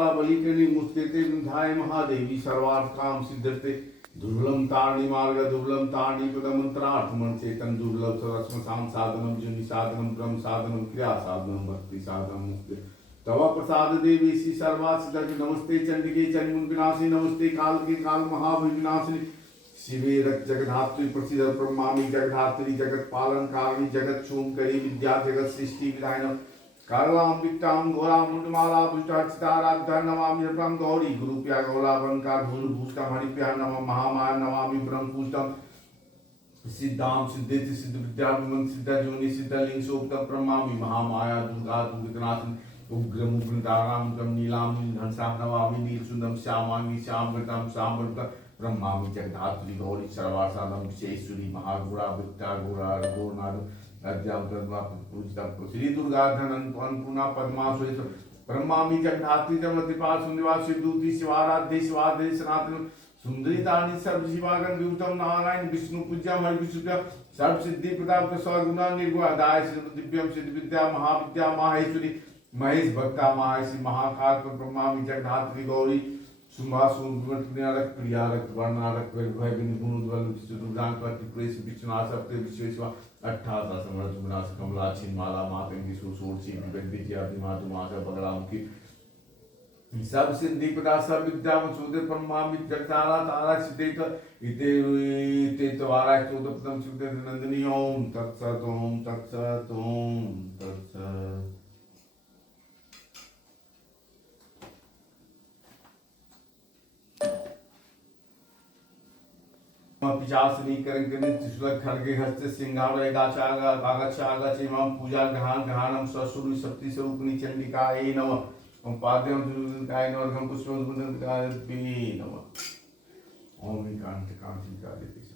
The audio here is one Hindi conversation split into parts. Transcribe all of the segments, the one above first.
माला बलिकर्णी मुस्ते विंध्याय महादेवी सर्वार्थ काम सिद्धते दुर्लभ तारणी मार्ग दुर्लभ तारणी पदमंत्रार्थमन चेतन दुर्लभ सरस्म साम साधनम जुनि साधनम ब्रह्म साधनम क्रिया साधनम भक्ति साधनम मुक्ति तव प्रसाद देवी श्री सर्वा सिद्ध नमस्ते चंडिके चंडमुन विनाशी नमस्ते काल के काल महाविनाशिनी शिवे जगधात्री प्रसिद्ध ब्रह्मामि जगधात्री जगत पालन कारिणी जगत शोमकरी विद्या जगत सृष्टि विधायन करलाम विक्टाम घोराम मुंडमाला भुष्टाचिताराध्या नमामि ब्रह्म गौरी गुरुप्या गौलाभंकार भूलभूषितम हरिप्या नमः महामाया नमामि ब्रह्मपुष्टम सिद्धाम सिद्धेति सिद्ध विद्या विमंग सिद्ध जोनि सिद्ध लिंग सोप्तम ब्रह्मामि महामाया दुर्गा दुर्गनाथ उग्रम उग्रताराम उग्रम नीलाम नीलहंसाम नमामि नीलसुंदम श्यामांगी श्यामवृतम श्यामवृतम ब्रह्मामि जगधात्री गौरी सर्वासानम विशेश्वरी महागुरा विद्या गुरा गोनाद श्री दुर्गा धनन अन्नपूर्णा पद्मा सुरेश ब्रह्मामि जगधात्री जमतिपाल सुनिवासी दूती शिवाराध्य शिवादे सनातन सुंदरी तारणी सर्व शिवागण विभूतम नारायण विष्णु पूज्यम हरि विष्णु सर्व सिद्धि प्रताप सगुणा निर्गुणादाय सिद्ध दिव्यम सिद्ध विद्या महाविद्या माहेश्वरी महेश भक्ता माहेशी महाकाल ब्रह्मामि जगधात्री गौरी सुमासुरक प्रियारक वर्णारक भय गुणोद्वल विष्णुदान प्रेस विष्णुनाथ सप्ते विश्वेश्वर 18 समर्थ विनाश कमलाक्षी माला मातंगी सुसूर्ची विवेक आदिमातुमास बगलामुखी सब सिद्धि पदा सब विद्या मसूदे परमामि जगतारा तारा सिद्धेत इते इते तवारा चोदपतम सुदे नंदिनी ओम तत्सत ओम तत्सत ओम तत्सत पिशाचनी करंकनि त्रिशूल खड्गे हस्ते सिंहावल एकाचागा कागचागा चेमां पूजा गहान गहानम ससुरु शक्ति स्वरूपिणी चंडिकायै नमः ओम पाद्यम दुर्गाय नमः घम पुष्पम दुर्गाय नमः ओम कांत कांति का देवी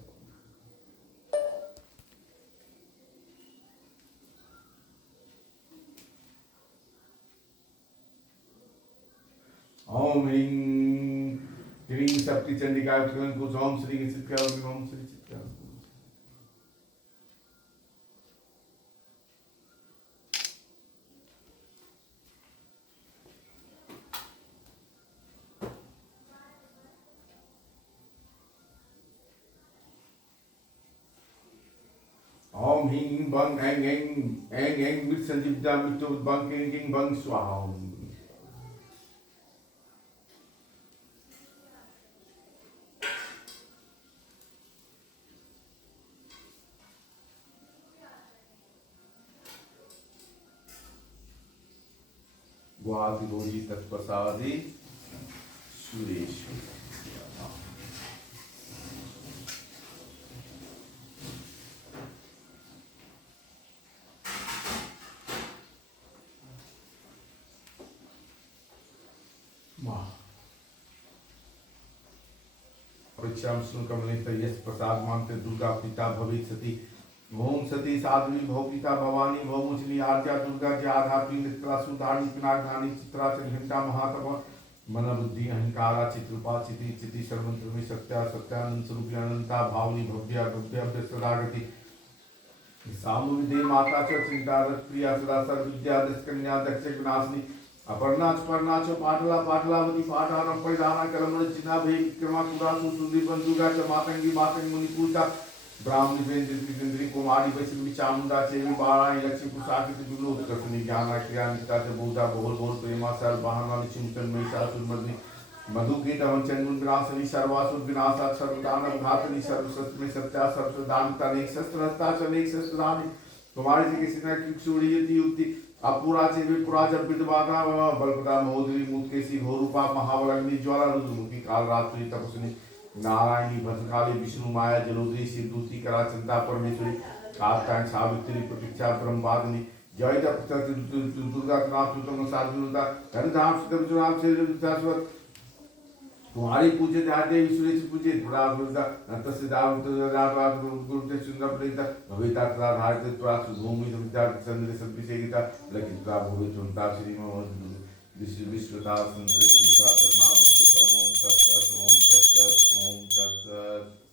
ओम ह्रीं ह्रीं शक्ति चंडिकाय कुछ ओम श्री चित्कार ओम श्री चित्कार ओम ह्रीं बंग एंग एंग एंग मित संजीवता मित बंग एंग बंग स्वाहा गुहादिगोरी तत्प्रसादे सुरेश परीक्षाम सुन कमलित यश प्रसाद मानते दुर्गा पिता भवित सती ओम सती साध्वी भौपिता भवानी भौमुचली आर्या दुर्गा जी आधा पिंडा सुधारणी पिनाकधानी चित्रा घंटा महातप मन बुद्धि अहंकारा चित्रूपा चिति चिति सर्वंत्र में सत्या सत्यानंद स्वरूपी अनंता भावनी भव्या भव्य सदागति सामु विदे माता च चिंता प्रिया सदा सर्व विद्या कन्या दक्ष विनाशिनी अपर्णा पर्णा च पाटला पाटलावती पाठान परिधान कलमल चिन्हा भे विक्रमा कुरासु सुंदरी बंधुगा च मातंगी मातंग मुनि पूजा ब्राह्मणी वेंद्री कुमारी वैष्णवी चामुंडा चेवी बाराणी लक्ष्मी पुषाकृति विनोद कृष्ण ज्ञान क्रिया निष्ठा च बोधा बहुल बहुल प्रेमा सर्व बहाना चिंतन में सासुरमर्दी मधु कीट हम चंदन विनाशनी सर्वासुर विनाशा सर्वदानव घातनी सर्वशस्त्र में सत्या सर्वदानता नेक शस्त्र हस्ता च नेक शस्त्र दानी तुम्हारी से किसी न किक्षुड़ी यति युक्ति अपूरा चेवी पुरा जब विद्वाना बलप्रदा महोदरी मुत्केशी घोरूपा महावलग्नि ज्वाला रुद्रमुखी काल रात्रि तपस्विनी नारायणी भद्रकाली विष्णु माया जलोदरी शिवदूती करा चिंता परमेश्वरी कात्यायन सावित्री प्रतीक्षा ब्रह्मवादिनी जय जप दुर्गा नाम साधुता धनधाम सुधम से शाश्वत तुम्हारी पूजे देवी सुरेश पूजे गुरुते सुंदर प्रेता भविता तथा धारित त्वा सुभूमि विद्या चंद्र सद्विषेकिता लकिता भूमि चुनता श्री विश्वता संतरे पूजा सतनाम ओम तत्सत ओम तत्सत ओम तत्सत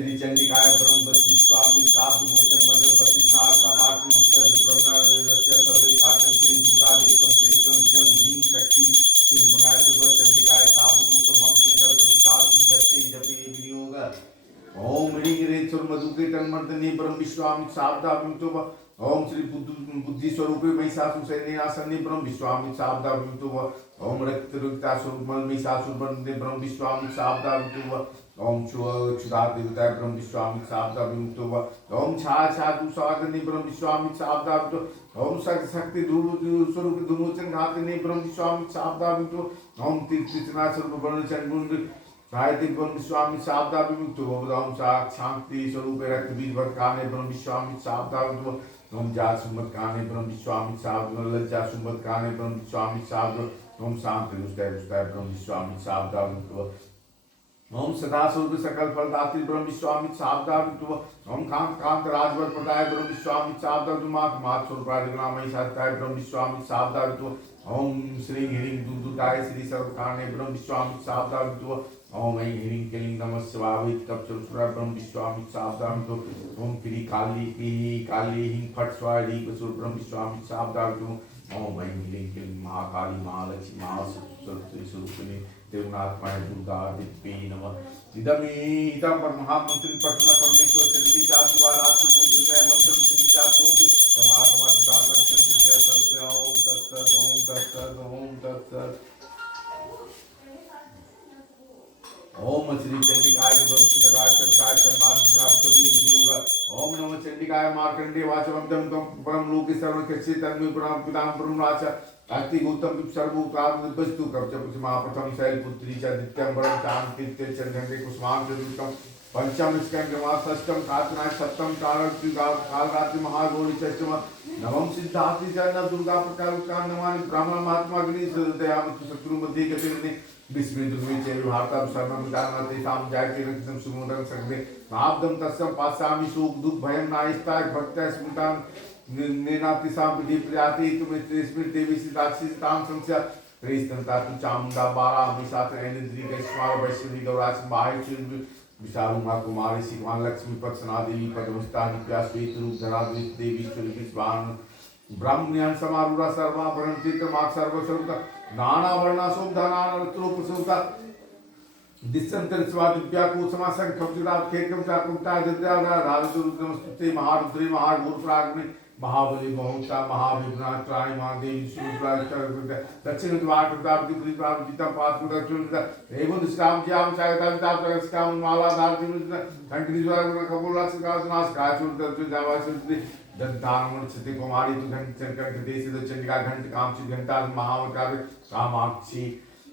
श्री चंडिकाय ब्रह्म बस्मी स्वामी साप विमोचन मदर प्रतिष्ठार समाप्ति ब्रह्मस्य सर्वे कारणं श्री दुर्गा देवतम चरित्रम जन ह्रीं शक्ति श्री गुणाय सर्व चंडिकाय साप विमुक्त मम शंकर प्रतिकार सिद्धते जपे विनियोग ओम ह्रीं ह्रीं मधुके तन्मर्दने ब्रह्म विश्वामित्र सावधा विमुक्तो ओम श्री बुद्धि स्वरूपे महिषासुर सैन्यासने ब्रह्म विश्वामित्र सावधा विमुक्तो ओम रक्त रुक्ता स्वरूप महिषासुर बंदे ब्रह्म विश्वामित्र सावधा विमुक्तो ओम क्षुधा देवताय ब्रह्म विश्वामित्र सावधा विमुक्तो ओम छा छा दुस्वागनि ब्रह्म विश्वामित्र सावधा विमुक्तो ओम शक्ति ध्रुव स्वरूप धुमोचन घातने ब्रह्म विश्वामित्र सावधा विमुक्तो ओम तीर्थना स्वरूप वर्ण चंडुंड गायत्री ब्रह्म विश्वामित्र सावधा विमुक्तो ओम शांति स्वरूप रक्त बीज भटकाने ब्रह्म विश्वामित्र सावधा विमुक्तो ओम जा सुमत काने ब्रह्म विश्वामित्र सावधा लज्जा सुमत काने ब्रह्म विश्वामित्र सावधा ओम शांति रुष्टाय रुष्टाय ब्रह्म विश्वामित्र सावधा विमुक्तो ओम सदा स्वरूप सकल फलदात्री ब्रह्म विश्वामित्र सावधा विमुक्तो ओम कांत कांत राजवर प्रदाय ब्रह्म विश्वामित्र सावधा विमुक्तो मात स्वरूप राजगुणामयी सावधाय ब्रह्म विश्वामित्र सावधा विमुक्तो ओम श्री ह्रीं दुर्दुताय श्री सर्वकारणे ब्रह्म विश्वामित्र सावधा विमुक्तो ओम ऐं ह्रीं क्लीं नमः शिवाय कपचरुषुरा ब्रह्म विश्वामित्र सावधा विमुक्तो ओम क्री काली काली ह्रीं फट स्वाहा ह्रीं कसुर ब्रह्म विश्वामित्र सावधा विमुक्तो ओम ऐं ह्रीं क्लीं महाकाली महालक्ष्मी महासरस्वती स्वरूपिणी देवनात्माय दुर्गा दिव्ये नमः इदम पर महामंत्री पटना परमेश्वर चंडी जाप द्वारा पूजन मंत्र चंडी जाप पूजन हम आत्मा सुदातन चंडी संस्य ओम तत्सत ओम तत्सत ओम तत्सत ओम श्री चंडिकाय भक्तिदाय चंडिकाय शर्मार्ग कवि विनियोग ओम नमः चंडिकाय मार्कंडे वाचवं दम परम लोके सर्व कच्चे तन्मे प्रणाम पिताम ब्रह्मराज आरती गौतम सर्वोकार वस्तु कवच पुष्मा प्रथम शैलपुत्री च नित्यं वरं चान्तित्य चंद्रघंटे कुसुमां चतुर्थम पंचम स्कंदमा षष्ठम कार्तनाय सप्तम कालरात्रि महागौरी षष्ठम नवम सिद्धार्थी च न दुर्गा प्रकार उत्कार नमामि ब्राह्मण महात्मा गणेश दयामतु शत्रु मध्ये गतिर्ने विस्मृत दुर्विचे भारतम शरणं जानते साम जायते रक्षितं सुमोदं सगले आपदम तस्सम पासामि शोक दुख भयं नायस्ताय भक्त्या स्मृतां नेनातिसां विधि प्रजाति तुम स्मृत देवी सिताक्षी ताम संस्या प्रेस्तन तातु चामुंडा बारा हमेशा ऐन्द्री कैश्वार वैष्णवी गौराज माहेश्वरी विशालु माँ कुमारी शिवान लक्ष्मी पत्सना देवी पद्मस्ता नित्या श्वेत रूप धरा देवी विश्वान ब्राह्मण्यान समारूढ़ा सर्वाभरण चित्र मार्ग सर्वस्वरूप नाना वर्णासोम धनान रत्नोपसुता दिसंतर स्वादिव्या को समासं खवजुरात खेकम चाकुंता जद्या राजदुर्गमस्तुते महारुद्रे महागुरुप्राग्नि महाबली बहुता महाविघ्ना त्राय महादेवी सूर्य दक्षिण द्वार प्रताप दिग्विजय प्राप्त जीता पास मुद्रा चुनिता एवं निष्काम ज्याम चायता विता प्रकाशकाम माला धार दिवस घंटी द्वार गुण कबूल रास का नाश का चुनिता जावा सुनिते दंतान छति कुमारी तु घंट चंकर देश चंडिका घंट काम ची घंटा महावतार कामाक्षी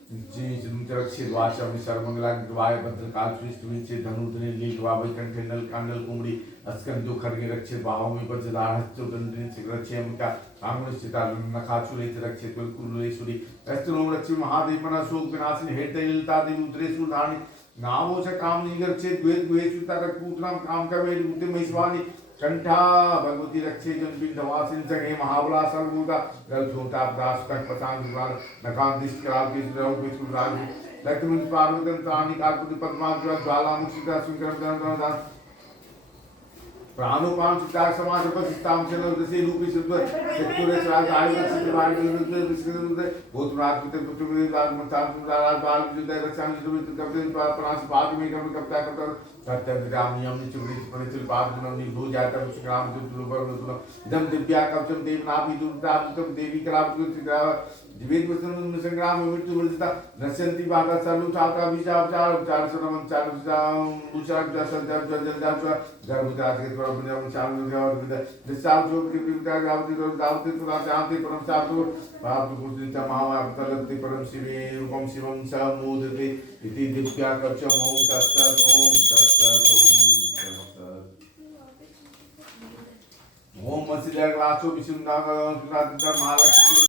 रक्षित वाचम सर्वमंगला द्वाय भद्रकाल श्रीष्टविचे धनुधनि लीलवा वैकंठे नल कांडल कुमड़ी अस्कंदो खरगे रक्षित बाहों में वज्रदार हस्तो दंडनि रक्षेमिका कांगुनिश्चिता नखाचुलेत रक्षित कुलकुलेश्वरी अस्त्रोम रक्षि महादेवना शोक विनाशिनी हेतैलता देवी उद्रेशु धारणी नामो च काम निगर्चित द्वेत द्वेषुता रपूतनाम काम का वेद मुक्ति महिष्वानी कंठा भगवती रक्षे जन बिंदवासिन जगे महाबला सर्वभूता गलछोटा दास तक पतांग द्वार नकान दिष्ट कराल के द्रव बिल्कुल राज लक्ष्मी पार्वती त्राणी कार्पुति पद्माग्र ज्वालामुखिता सुंदर प्राणोपान चितार समाज उपस्थिताम चलो दसे रूपी शुद्ध चतुरे राज आयु सिद्ध वाणी विरुद्ध विष्णु भूतराज पितर पुत्र राज मतान राज बाल युद्ध रक्षान युद्ध कपते प्रास भाग में कम कपता करता सत्य विराम नियम निचुरी परिचित बात गुण निर्भू जाता विश्राम दुर्लभ दुर्लभ इदम दिव्या कवचम देवनाभि दुर्गा दुर्गम देवी कलाप दिवेद वचन संग्राम मृत्यु वर्जिता नश्यन्ति बाधा सर्व छाता विचार उपचार सर्वम चार विचार जल जल जल गर्भदास के द्वारा बुझाव चालू और विचार जो की विचार दावती तुला शांति परम साधु पाप कुजिता महावतलति परम शिवे रूपम शिवम समोदते इति दिव्या कवचम ओम तत्सत ओम तत्सत ओम तत्सत ओम मसिद्धा ग्लासो विसुंदा महालक्ष्मी